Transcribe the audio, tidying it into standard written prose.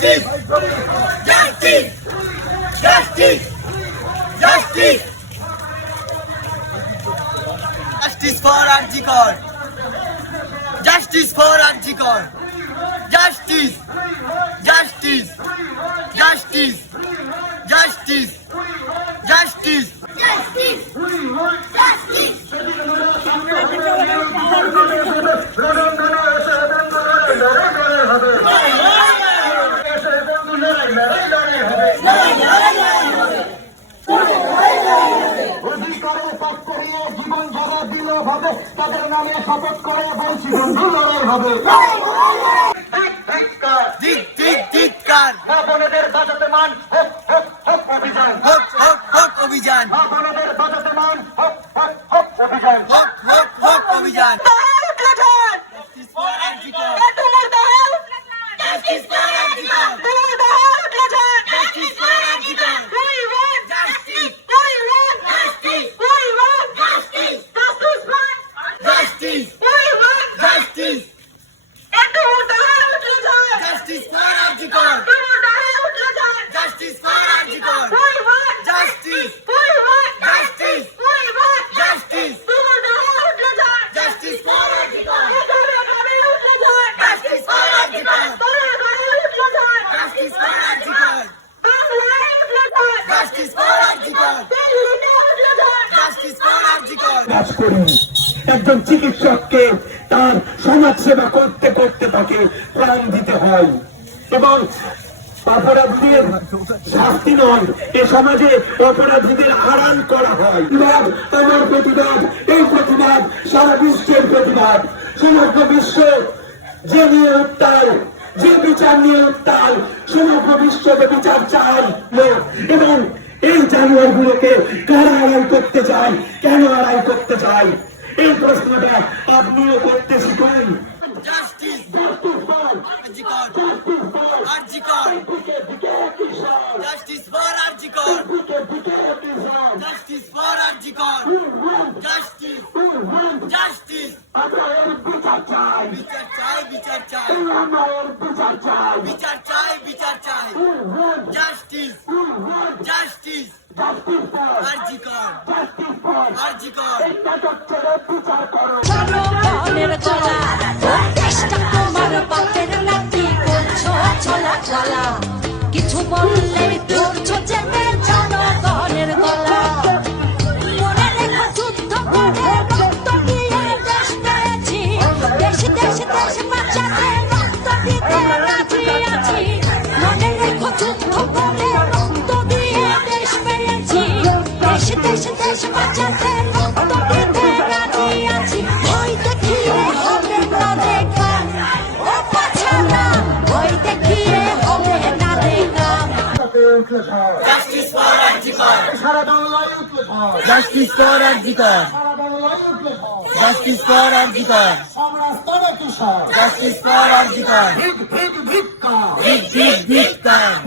Justice! Justice! Justice! Justice! Justice for Arjikar! Justice for Arjikar! Justice! Justice! Justice! Justice! Justice! Justice! Justice! জীবন যারা দিল হবে তাদের নামে শপথ করে বলছি লড়াই হবে। বোনেদের বাঁচাতে মান হোক হোক হোক অভিযান, হোক হোক হোক অভিযান, বোনেদের বাঁচাতে মান হোক হোক হোক অভিযান, হোক হোক হোক অভিযান। Justice for Arjikar! Justice for Arjikar! Justice for Arjikar! Justice! Justice! Justice! Justice for Arjikar! Justice for Arjikar! Justice! Justice! Justice! Justice for Arjikar! Justice for Arjikar! Justice for Arjikar! Justice for Arjikar! Justice for Arjikar! কাজ করি একজন চিকিৎসককে তার সমাজ সেবা করতে করতে তাকে প্রাণ দিতে হয় এবং অপরাধীদের শাস্তি নয়, এ সমাজে অপরাধীদের আড়াল করা হয়। আমার প্রতিবাদ, এই প্রতিবাদ সারা বিশ্বের প্রতিবাদ। সমগ্র বিশ্ব যে নিয়ে উত্তাল, যে বিচার নিয়ে উত্তাল, সমগ্র বিশ্বকে বিচার চাই এবং এই জানোয়ারগুলোকে কারা আড়াল করতে চায়, কেন আড়াল করতে চায়, এই প্রশ্নটা আপনিও করতে শিখুন। Justice! Arjikar! Arjikar! Justice for Arjikar! Justice for Arjikar! Justice! Justice! বিচার চাই, বিচার চাই, বিচার চাই, বিচার চাই। Justice! Justice! Arjikar! Arjikar! জনগণের গলা দেশটা তোমার বাপের নাতি করছো চলা চলা কিছু বললে ধরছো চেপে জনগণের গলা মনে রেখো যুদ্ধ করে রক্ত দিয়ে দেশ পেয়েছি দেশ দেশ দেশ বাঁচাতে রক্ত দিতে রাজি আছি মনে রেখো যুদ্ধ করে রক্ত দিয়ে দেশ পেয়েছি দেশ দেশ দেশ বাঁচাতে রক্ত দিতে রাজি আছি ওই দেখিয়ে হবে না দেখা ও পাছানা ওই দেখিয়ে হবে না দেখা Justice for Arjikar! সারা বাংলায় উঠলে ঝড়, Justice for Arjikar! সারা বাংলায় উঠলে ঝড়, Justice for Arjikar! সমাজ তরে তুষার, Justice for Arjikar! ভিক ভিক ভিক্ষা, Big, big, big time!